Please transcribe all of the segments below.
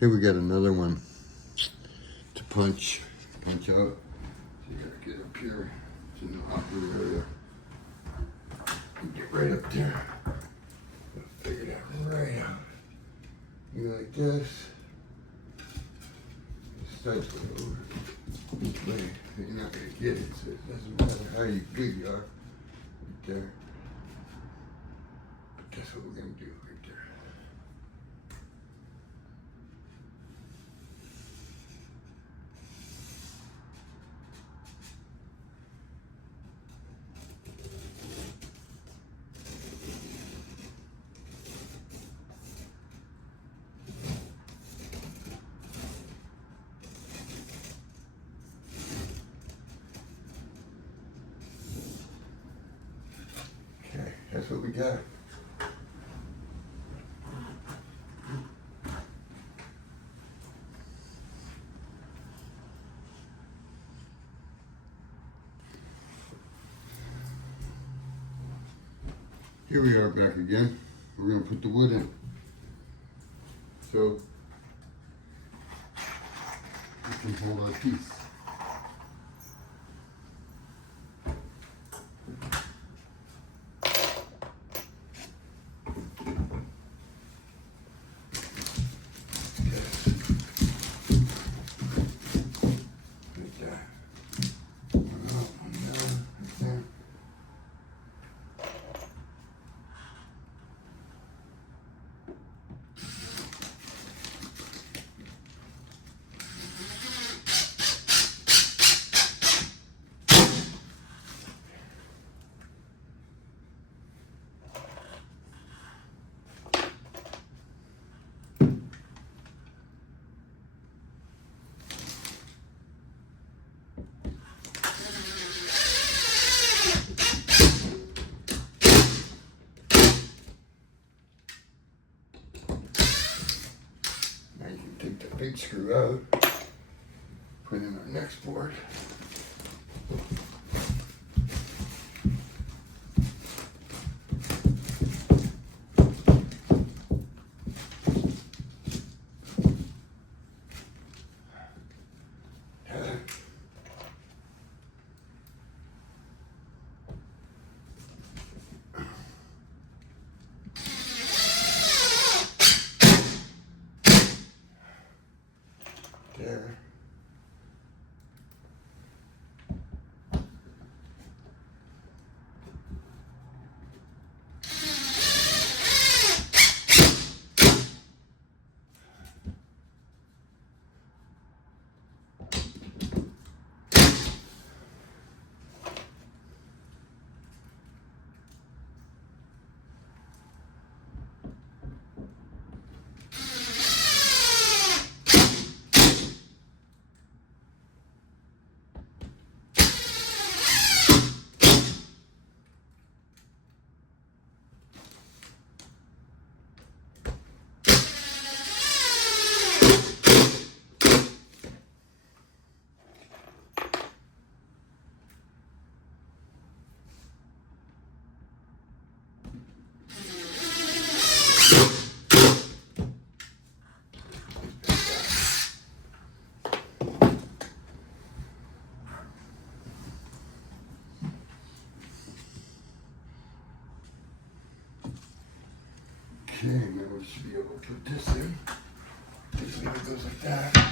Here we got another one to punch out. So you gotta get up here to the upper area. You get right up there. Figure that right out. You go like this. It starts with over. This way, you're not gonna get it, so it doesn't matter how good you are. Right there. But that's what we're gonna do right there. Okay, that's what we got. Here we are back again. We're going to put the wood in. So we can hold our piece. Take the big screw out, put in our next board. There. Okay, now we should be able to put this in. Just leave it goes like that.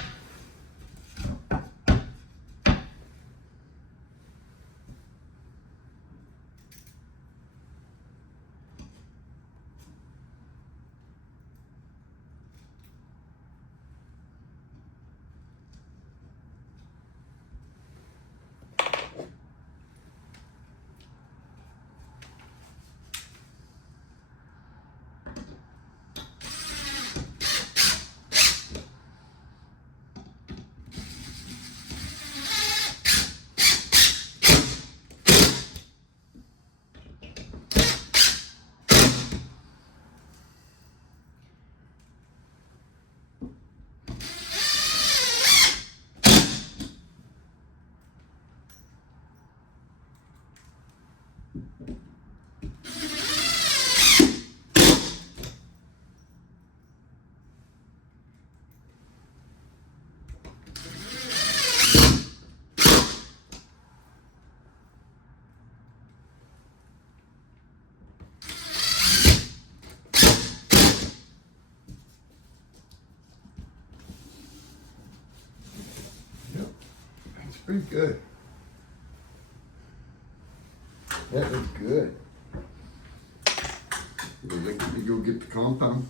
pretty good. That was good. Let me go get the compound,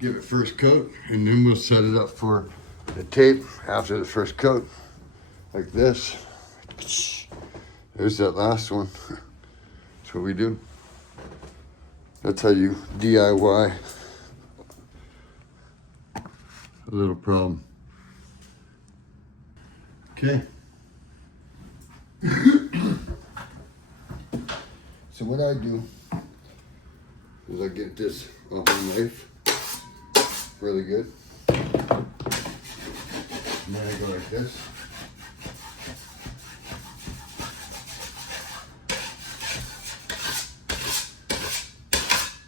give it first coat, and then we'll set it up for the tape after the first coat, like this. There's that last one. That's what we do. That's how you DIY a little problem. Okay. So what I do is I get this off my knife really good. And then I go like this.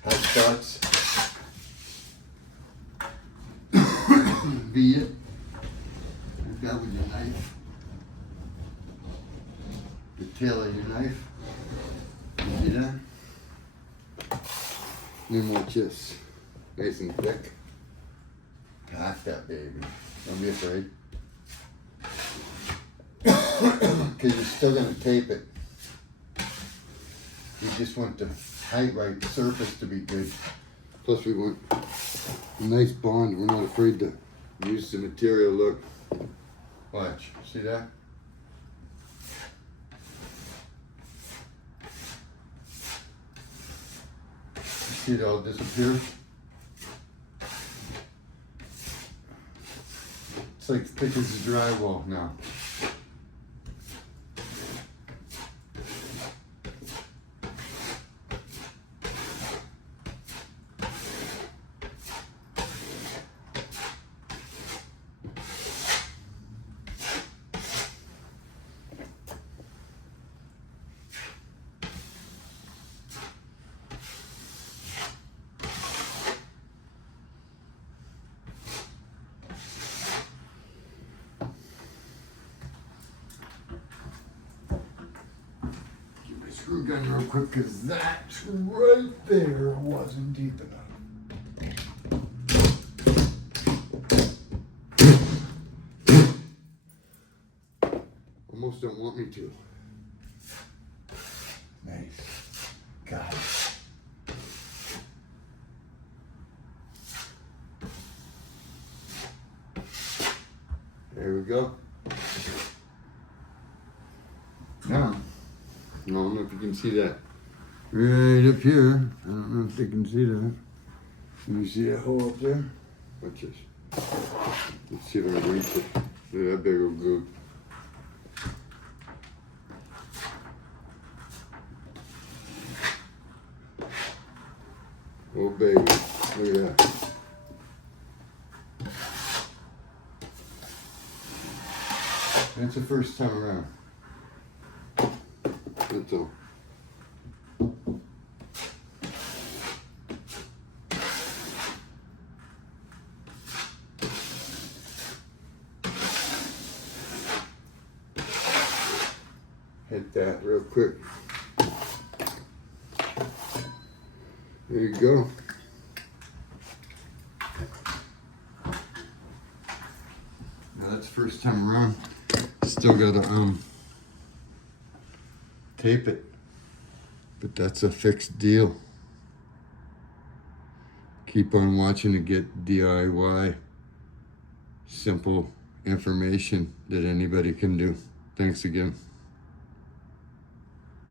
How it starts. V it. Like that with your knife. The tail of your knife. See that? Then watch this. Nice and thick. Pack that baby. Don't be afraid. Because you're still going to tape it. You just want the height right surface to be good. Plus we want a nice bond. We're not afraid to use the material. Look. Watch. See that? See it all disappear? It's like thick as a drywall now. Screw gun real quick because that right there wasn't deep enough. Almost don't want me to. Nice. Got it. There we go. Now, I don't know if you can see that. Right up here. I don't know if they can see that. Can you see that hole up there? Watch this. Let's see if I can reach it. Look at that big old goop. Oh baby, look at that. That's the first time around. That's all. Hit that real quick. There you go. Now that's the first time around. Still gotta tape it, but that's a fixed deal. Keep on watching to get DIY simple information that anybody can do. Thanks again.